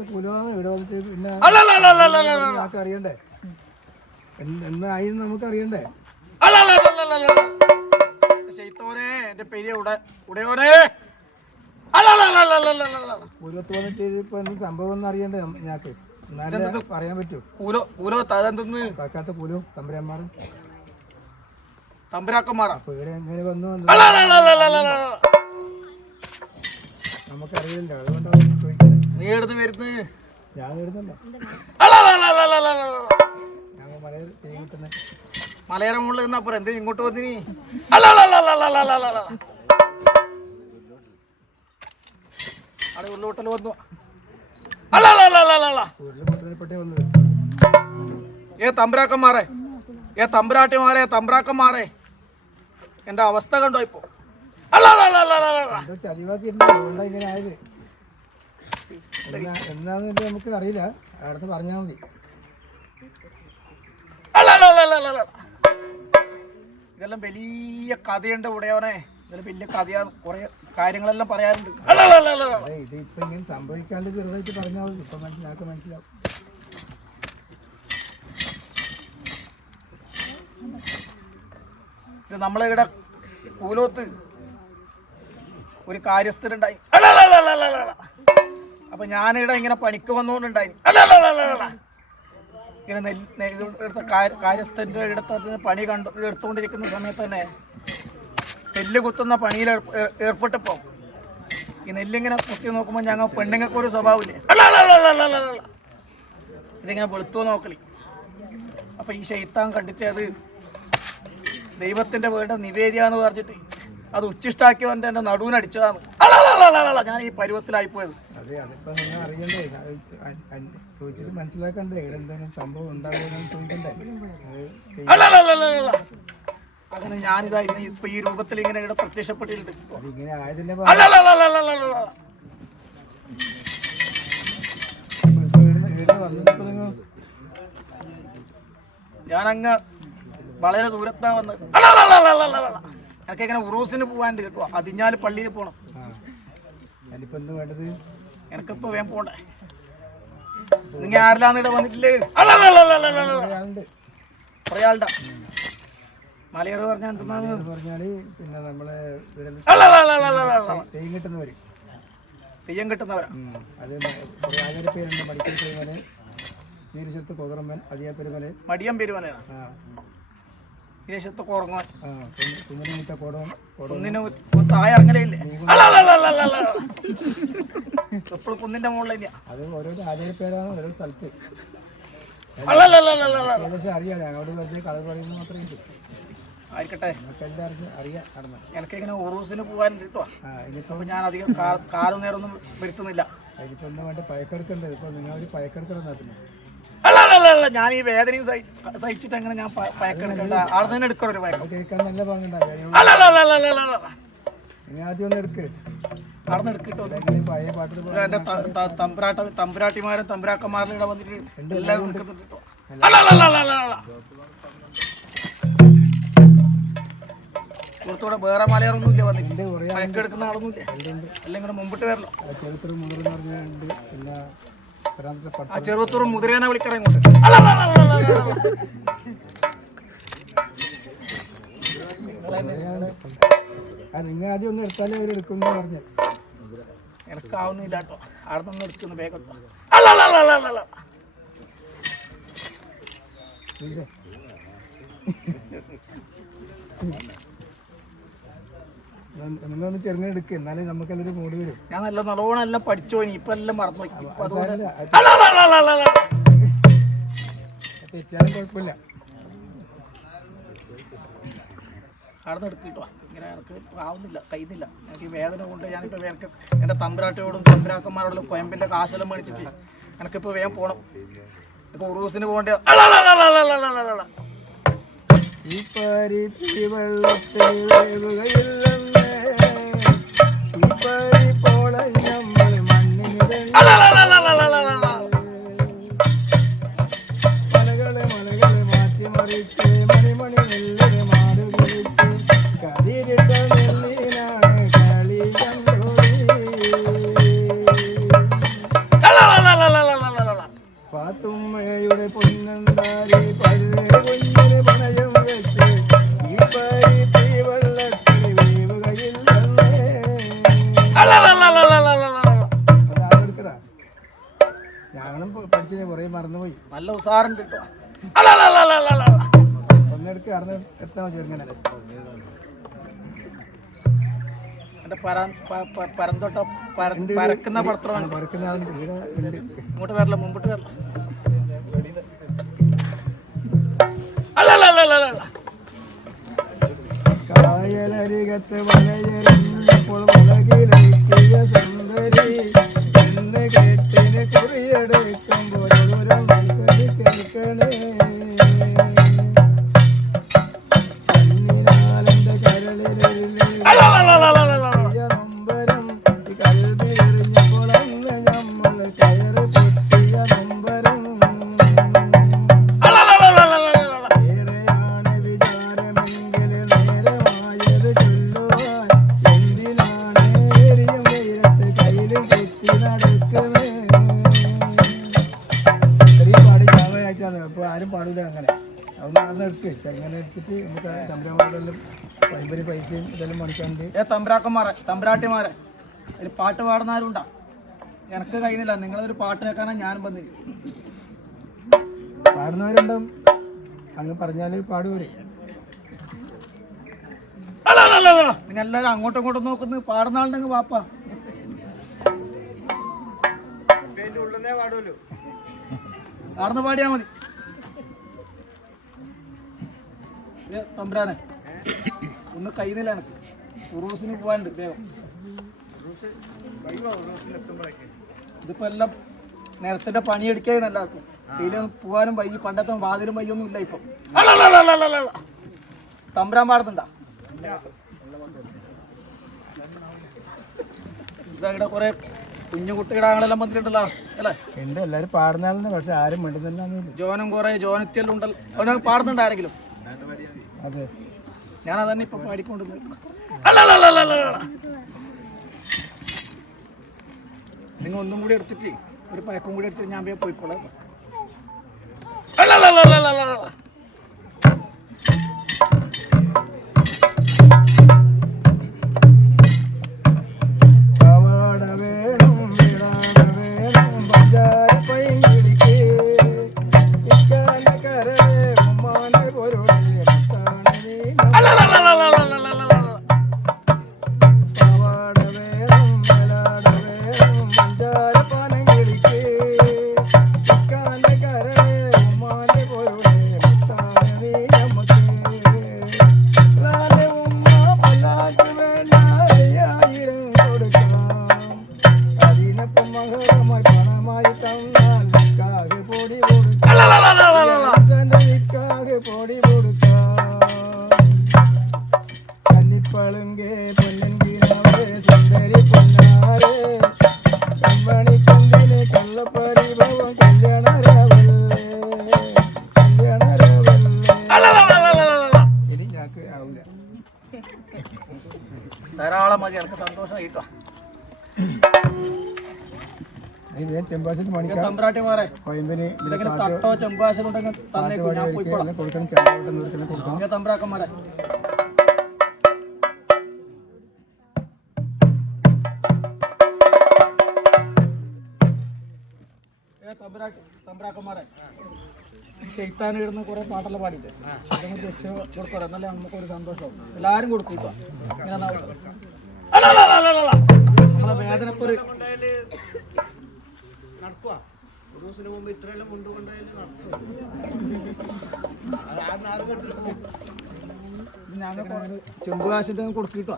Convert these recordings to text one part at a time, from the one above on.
കക്കാത്ത കുലുവാണ് ഇവിടെ വന്നിട്ട് പിന്നെ ഞങ്ങൾക്ക് അറിയണ്ടേ എന്നായിരുന്നു നമുക്ക് അറിയണ്ടേ എന്റെ പേര് ഉടയോനെ പൂരത്ത് വന്നിട്ട് ഇപ്പൊ എന്ത് സംഭവം എന്ന് അറിയണ്ടേ ഞങ്ങൾക്ക് എന്നാലേ പറയാൻ പറ്റൂ കക്കാത്ത കുലു തമ്പുരാന്മാർ തമ്പുരാക്കന്മാരാ അപ്പൊ ഇവിടെ എങ്ങനെ വന്നു നമുക്കറിയില്ല അതുകൊണ്ടാണ് ചോദിക്കുന്നത്. നീ എടുത്ത് വരുന്നത് ഞാൻ വരുന്നുണ്ടോ ഞങ്ങൾ മലയിൽ തീ കിട്ടുന്നത് മലയാള മുകളിൽ നിന്നപ്പുറം എന്ത് ഇങ്ങോട്ട് വന്നിനി അവിടെ ഉള്ളോട്ടൽ വന്നു ഉരുളിപ്പൊട്ടൽപ്പെട്ടേ വന്നത് തമ്പുരാക്കന്മാരെ തമ്പ്രാക്കന്മാരെ എന്റെ അവസ്ഥ കണ്ടോ ഇപ്പൊ ചതിവാക്കിയിരുന്നു അതുകൊണ്ടാ ഇങ്ങനെ ആയത് എന്നാന്ന് നമുക്ക് അറിയില്ല അവിടുന്ന് പറഞ്ഞാൽ മതി ഇതെല്ലാം വലിയ കഥയുണ്ട് ഉടയവനെ ഇതെല്ലാം വലിയ കഥയാണ് കുറെ കാര്യങ്ങളെല്ലാം പറയാറുണ്ട് ഇത് ഇപ്പൊ ഇങ്ങനെ സംഭവിക്കാണ്ട് ചെറുതായിട്ട് പറഞ്ഞാൽ മതി ഇപ്പൊ ഞങ്ങൾക്ക് മനസ്സിലാവും ഇത് നമ്മളെ ഇവിടെ കൂലോത്ത് ഒരു കാര്യസ്ഥനുണ്ടായി അപ്പൊ ഞാനിവിടെ ഇങ്ങനെ പണിക്ക് വന്നുകൊണ്ടുണ്ടായി ഇങ്ങനെ എടുത്ത കാര്യസ്ഥന്റെ ഇടത്ത് പണി എടുത്തുകൊണ്ടിരിക്കുന്ന സമയത്ത് തന്നെ നെല്ല് കുത്തുന്ന പണിയിൽ ഏർപ്പെട്ടപ്പോ ഈ നെല്ലിങ്ങനെ കുത്തി നോക്കുമ്പോൾ ഞങ്ങൾ പെണ്ണുങ്ങൾക്ക് ഒരു സ്വഭാവമില്ലേ ഇതിങ്ങനെ വെളുത്തു നോക്കളി അപ്പൊ ഈ ശൈത്താൻ കണ്ടിട്ട് അത് ദൈവത്തിന്റെ വീട് നിവേദ്യ എന്ന് പറഞ്ഞിട്ട് അത് ഉച്ചിഷ്ടാക്കി വന്നിട്ട് എന്റെ നടുവിനടിച്ചതാണ് ഞാൻ ഈ പരുവത്തിലായിപ്പോയത്. അതെ അതിപ്പോ നിങ്ങൾ അറിയണ്ടേ ചോദിച്ചിട്ട് മനസ്സിലാക്കണ്ടേ ഇവിടെ എന്തെങ്കിലും സംഭവം ഉണ്ടാകുമെന്ന് ചോദിക്കണ്ടേ അങ്ങനെ ഞാനിതാ ഇപ്പൊ ഈ രൂപത്തിൽ ഇങ്ങനെ ഇവിടെ പ്രത്യക്ഷപ്പെട്ടിട്ടുണ്ട്. അതിങ്ങനെ ആയതിന്റെ ഞാനങ്ങ് വളരെ ദൂരത്താ വന്നത്. എനിക്ക് ഇങ്ങനെ ഉറൂസിന് പോവാണ്ട് കേട്ടോ അതിഞ്ഞാല് പള്ളിയിൽ പോണം. എനിക്കിപ്പോ വേഗം പോണ്ടേ. നിങ്ങൾ ആരെല്ലാം ഇവിടെ വന്നിട്ടില്ലേ? പറയാളുടെ മലയാളം പറഞ്ഞാൽ എന്തെന്നാണ് പറഞ്ഞാല് പിന്നെ നമ്മളെ തെയ്യം കിട്ടുന്നവരാ. അത് ആചാര്യ പേരുണ്ട് മടിക്കൽ പെരുമല നീരിശത്ത് കൊതറമ്മൻ അതിയാ പെരുമല മടിയം പെരുമലയാണ് കുറങ്ങാൻ താഴെ ഇറങ്ങലയില്ലേ എപ്പോഴും കുന്നിന്റെ മുകളിലില്ല. അത് ഓരോ ആചാര്യ പേരാണ് ഓരോ സ്ഥലത്ത് ഏകദേശം അറിയാം. ഞങ്ങളോട് വെറുതെ കഥ പറയുന്നത് മാത്രമേ ഉള്ളൂ. ആയിക്കട്ടെ അറിയാം. എനിക്കിങ്ങനെ ഉറൂസിന് പോകാൻ കിട്ടുക. ഇനിയിപ്പോ ഞാൻ അധികം കാലം നേരമൊന്നും വരുത്തുന്നില്ല. അതിനിപ്പോ ഒന്നും വേണ്ട പയക്കെടുക്കണ്ടത്. ഇപ്പൊ നിങ്ങളൊരു പയക്കെടുക്കണം നടത്തുന്നത്. ഞാൻ ഈ വേദനയും സഹിച്ചിട്ട് എങ്ങനെ ഞാൻ പയക്കെടുക്കണ്ട? അവിടെ തന്നെ എടുക്കണം ഒരു പയക്കം കേൾക്കാൻ നല്ല പാങ്ങുണ്ടാകും. ഇനി ആദ്യം ഒന്ന് എടുക്ക്. അവിടെ നിന്ന് എടുക്കിട്ടോ. പഴയ പാട്ടിൽ എന്റെ തമ്പുരാട്ടിമാരും തമ്പുരാക്കന്മാരും ഇവിടെ വന്നിട്ട് എല്ലാം എടുക്കുന്നുണ്ട് കേട്ടോ. പുറത്തൂടെ വേറെ മലയാളൊന്നും ഇല്ല വന്നിട്ട് പയക്കെടുക്കുന്ന ആളൊന്നുമില്ല. എല്ലാം ഇങ്ങനെ മുമ്പിട്ട് വരണോ? ആ ചെറുത്തൂർ മുതിരേനെ വിളിക്കറ ഇങ്ങോട്ട്. നിങ്ങൾ ആദ്യം ഒന്ന് എടുത്താലേ അവർ എടുക്കുന്നു പറഞ്ഞു. എനക്കാവുന്നില്ല കേട്ടോ. അവിടെ നിന്ന് എടുക്കുന്നു വേഗം. നിങ്ങളൊന്ന് ചെറുങ്ങനെ എടുക്കുക എന്നാലേ നമുക്കെല്ലാവരും മൂടി വരും. ഞാൻ നല്ല നല്ലോണം എല്ലാം പഠിച്ചു പോയി. ഇപ്പൊ എല്ലാം മറന്നുപോയി. തെറ്റാലും കുഴപ്പമില്ല. അവിടെ എടുക്കിട്ടോ. ഇങ്ങനെ എനിക്ക് ആവുന്നില്ല, കഴിയുന്നില്ല. എനിക്ക് വേദന കൊണ്ട് ഞാനിപ്പോ എനിക്ക് എന്റെ തമ്പുരാട്ടിയോടും തമ്പുരാക്കന്മാരോടും കൊയമ്പിന്റെ കാശെല്ലാം മേടിച്ചിട്ട് എനിക്കിപ്പോ വേഗം പോണം. ഇപ്പൊ ഉറൂസിന് പോകേണ്ട ഈ പരിപ്പി വെള്ളത്തിൽ വേവുകയില്ലെന്നേ ഈ പരിപ്പോള നമ്മൾ മണ്ണിന് മലകളെ മാറ്റി മറിച്ച് മണിമണി നെല്ലിന് മാറി വിളിച്ച് കരിരിട്ട നെല്ലിനാണ് കളി കണ്ടോടി. പാത്തുമ്മയുടെ പൊന്നെന്താരി പഴുത് കുഞ്ഞിന് പണയം വെച്ച് ഈ പരുത്തി വെള്ളത്തിൽ വീവുകയില്ലെന്നേ. അതെടുക്കടാ, ഞാനും പഠിച്ച കുറെ മറന്നുപോയി. നല്ല ഉസാറുണ്ട് കേട്ടോ. ഒന്നെടുക്ക് അവിടെ എത്താൻ ചെറുങ്ങനെ എന്റെ പരന്തോട്ട പരക്കുന്ന പടത്രമാണ്. പരക്കുന്ന ആളുണ്ട് ഇവിടെ ഉണ്ട്. ഇങ്ങോട്ട് വരല, മുമ്പോട്ട് വരല. കായലരികത്ത് വലയെറിഞ്ഞപ്പോൾ വലകിലെത്തിയ സുന്ദരി എന്ന് കേട്ടിന് കുറിയെടുക്കുമ്പോൾ ഒരു മത്സരി കേൾക്കണേ. കണ്ണിനാലെന്റെ കരളിലെറിഞ്ഞ നൊമ്പരം കൽവിലെറിഞ്ഞപ്പോൾ അന്ന് നമ്മൾ കയറ് പൊട്ടിയ നൊമ്പരം. ഏറെയാണ് വിചാരമെങ്കിൽ നേരമായത് ചൊല്ലുവാൻ. എന്തിനാണ് എരിയും വെയിലത്ത് കയ്യിൽ കുത്തി നടക്കുന്നത്? ഇത്രയും പാടി ചാവയായിട്ടാണ്. അപ്പോൾ ആരും പാടില്ല അങ്ങനെ. അതൊന്നും അന്ന് എടുക്ക് ചെങ്ങനെ എടുത്തിട്ട് നമുക്ക് തമ്പുരാന്മാരെല്ലാം പൈമ്പരി പൈസയും ഇതെല്ലാം മേടിക്കാണ്ട്. തമ്പ്രാട്ടിമാരെ ഒരു പാട്ട് പാടുന്ന ആരും ഉണ്ടാ? എനിക്ക് കഴിയുന്നില്ല. നിങ്ങളൊരു പാട്ട് കേൾക്കാനാണ് ഞാനും വന്നത്. പാടുന്നവരുണ്ടാവും, അങ്ങ് പറഞ്ഞാൽ പാടുവരെ. നിങ്ങൾ എല്ലാവരും അങ്ങോട്ടും ഇങ്ങോട്ടും നോക്കുന്നു. പാടുന്ന ആളുണ്ടെങ്കിൽ വാപ്പ പാടുന്ന പാടിയാ മതി. തമ്പ്രാനെ ഒന്ന് കഴിയുന്നില്ല. എനിക്ക് ഉറൂസിന് പോകാനുണ്ട് വേഗം. ഇതിപ്പോ എല്ലാം നേരത്തെ പണിയെടുക്കാൻ എല്ലാവർക്കും ഇതിലൊന്നും പോകാനും വൈകി. പണ്ടത്തെ വാതിലും വൈകൊന്നും ഇല്ല ഇപ്പൊ. തമ്പ്രാൻ പാടുന്നുണ്ടാ? ഇതവിടെ കുറെ കുഞ്ഞു കുട്ടികളാണെല്ലാം വന്നിട്ടുണ്ടല്ലോ അല്ലേ? ഉണ്ട്, എല്ലാവരും പാടുന്ന. പക്ഷെ ആരും മിണ്ടുന്നില്ല. ജോനും കുറെ ജോനത്തിയെല്ലാം ഉണ്ടല്ലോ. അവിടെ പാടുന്നുണ്ട് ആരെങ്കിലും? അതെ, ഞാൻ അതന്നെ ഇപ്പൊ പാടിക്കൊണ്ടിരുന്നത്. നിങ്ങൾ ഒന്നും കൂടി എടുത്തിട്ട് ഒരു പയക്കം കൂടി എടുത്തിട്ട് ഞാൻ പോയിക്കോളാം. കവാട വേണം വിടാട വേണം പഞ്ചാര പൈങ്കിളിക്ക് ഇക്കാന്റെ കരളെ ഉമ്മാനെ പൊരുളെ മുത്താണ് നീ. കവാട വേണം വിടാട വേണം പഞ്ചാര പനങ്കിളിക്ക് ഇക്കാന്റെ കരളെ ഉമ്മാനെ പൊരുളെ മുത്താണ് നീ നമുക്ക്. ലാലെ ഉമ്മ പൊല്ലാക്ക് വേണ്ട അയ്യായിരം കൊടുക്കാം. അതിനൊപ്പം മഹരമായി പണമായി തന്നാൽ നിക്കാകെ പൊടി കൊടുക്കാം. നിക്കാകെ പൊടി കൊടുക്കാം. കന്നിപ്പളുങ്കേ പൊന്നൻകിനാവേ സുന്ദരി പൊന്നാരേ കൺമണി കുന്തിന് കള്ളപ്പരിഭവം കല്യാണരാവല്ലേ കല്യാണരാവല്ലേ. ഇനി ഞങ്ങൾക്ക് ആവൂല. ധാരാളം മതി. എനിക്ക് സന്തോഷം കിട്ടോ. ചെമ്പാശത്ത് മണിക്കാം തമ്പ്രാട്ടിമാരെ കൊയമ്പിന് ഇതെങ്കിലും തട്ടോ ചെമ്പാശം ഉണ്ടെങ്കിൽ തന്നേക്കും. ഞാൻ പോയിക്കോളാം. കൊടുക്കണം, ചെമ്പോട്ടെന്ന് കൊടുക്കണം. തമ്പ്രാക്കന്മാരെ തമ്പ്രാക്കന്മാരെ ഷെയ്ത്താൻ ഇടുന്ന കുറെ പാട്ടെല്ലാം പാടിയിട്ട് അതങ്ങോട്ട് വെച്ച് കൊടുക്കണം. എന്നല്ലേ നമുക്കൊരു സന്തോഷവും. എല്ലാരും കൊടുക്കും. ഇപ്പൊ നമ്മളെ വേദനപ്പൊരു ഞങ്ങൾ ചെമ്പ് കാശിന്റെ കൊടുക്കിട്ടോ.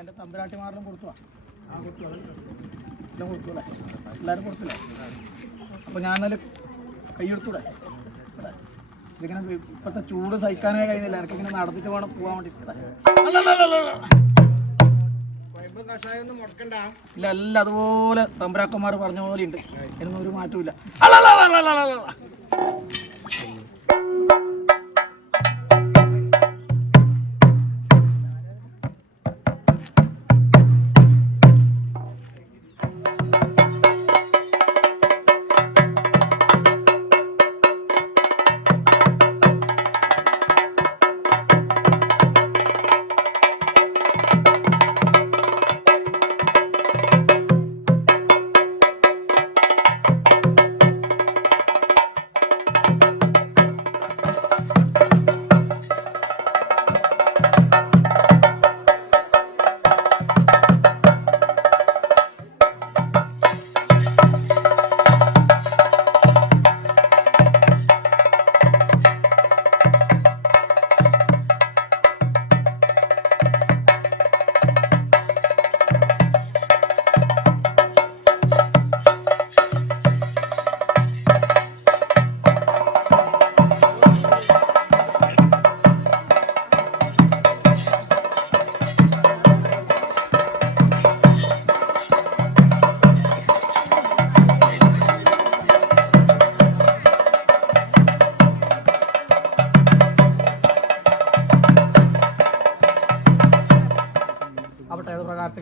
എന്റെ തമ്പരാട്ടിമാരെല്ലാം കൊടുത്തുവാ. എല്ലാം കൊടുത്തൂടെ? എല്ലാവരും കൊടുത്തില്ലേ? അപ്പൊ ഞാൻ എന്നാലും കൈയെടുത്തൂടെ? ഇതിങ്ങനെ ഇപ്പോഴത്തെ ചൂട് സഹിക്കാനേ കഴിയുന്നില്ല. എനിക്കിങ്ങനെ നടന്നിട്ട് വേണം പോകാൻ വേണ്ടി. ഇല്ല, എല്ലാം അതുപോലെ തമ്പരാക്കന്മാർ പറഞ്ഞ പോലെ ഉണ്ട്. എന്നൊന്നും ഒരു മാറ്റവും ഇല്ല.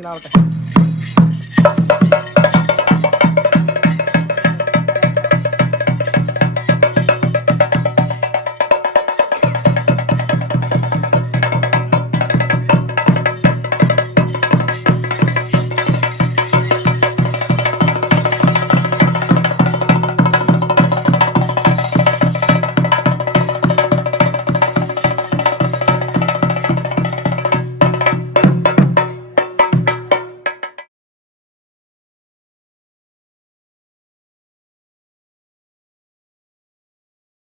എന്തെങ്കിലും ആവട്ടെ.